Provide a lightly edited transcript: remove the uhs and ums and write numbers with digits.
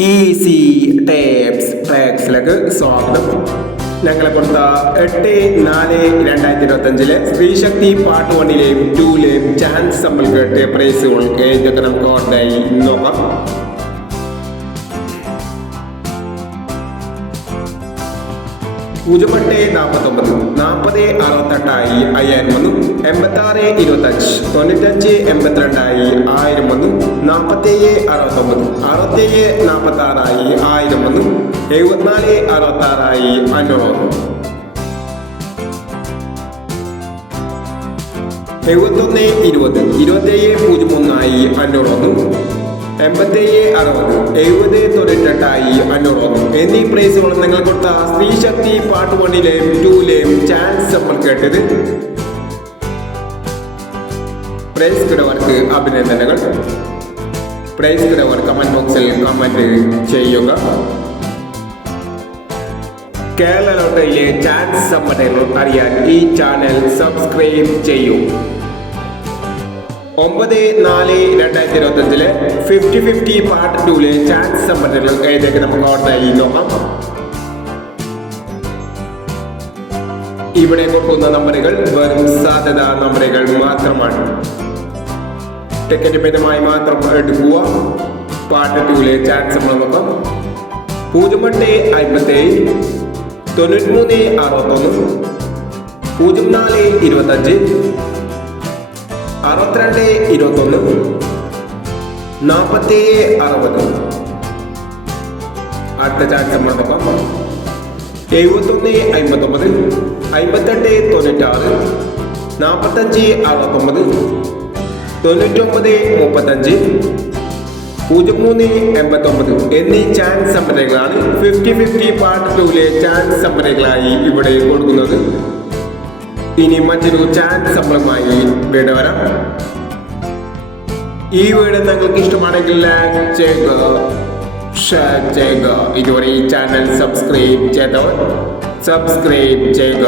Easy tapes ട്രാക്സിലേക്ക് സ്വാഗതം. ഞങ്ങളെ കൊടുത്ത 8/4/2025 സ്ത്രീശക്തി പാർട്ട് 1ലെയും 2ലെയും ചാൻസ് നമ്മൾ കേട്ട് പ്രൈസുകൾ ഏതൊക്കെ നമുക്ക് ഓർഡറായി നോക്കാം. പൂജ്യം 8 49 40 68 5000 വന്നു. 86 25 95 82 1000 വന്നു. 47 69 67 46 1000 വന്നു. 74 66 500 വന്നു. 71 20 27 01 500 വന്നു. 87 60 70 98 500 വന്നു. എന്നീ പ്രൈസുകൾ നിങ്ങൾ കൊടുത്ത സ്ത്രീശക്തി പാർട്ട് 1ലെയും 2ലെയും ചാൻസ് നമ്മൾ കേട്ടത്. പ്രൈസ് കിടവർക്ക് അഭിനന്ദനങ്ങൾ. പ്രൈസ് കിടവർ കമന്റ് ബോക്സിൽ കമന്റ് ചെയ്യുക. കേരള ലോട്ടറിയിലെ ചാൻസ് സമ്മതങ്ങൾ അറിയാൻ ഈ ചാനൽ സബ്സ്ക്രൈബ് ചെയ്യൂ. 9/4/2025 50-50 പാർട്ട് 2ലെ ചാൻസ് സമ്മതങ്ങൾ ഏതൊക്കെ നമുക്ക് ഓർഡറായി നോക്കാം. ഇവിടെ കൊടുക്കുന്ന നമ്പറുകൾ വെറും സാധ്യതാ നമ്പറുകൾ മാത്രമാണ്. ടിക്കറ്റ് മിതമായി മാത്രം എടുക്കുക. പാർട്ട് 2ലെ ചാൻസ് നമ്മൾ നോക്കാം. 08 57 93 61 04 25 62 21 47 60. അടുത്ത ചാൻസ് നമ്മൾ നോക്കാം. 71 59 58 96 45 69 99 35 03 89 എന്നീ ചാൻസ് സമ്മതങ്ങളാണ് 50-50 പാർട്ട് 2ലെ ചാൻസ് സമ്മതങ്ങളായി ഇവിടെ കൊടുക്കുന്നത്. ഇനി മറ്റൊരു ചാൻസ് സമ്മതമായി വീണ്ടും വരാം. ഈ വീഡിയോ നിങ്ങൾക്ക് ഇഷ്ടമാണെങ്കിൽ ലൈക്ക് ചെയ്യുക, ഷെയർ ചെയ്യുക. ഇതുവരെ ഈ ചാനൽ സബ്സ്ക്രൈബ് ചെയ്തവർ സബ്സ്ക്രൈബ് ചെയ്യുക.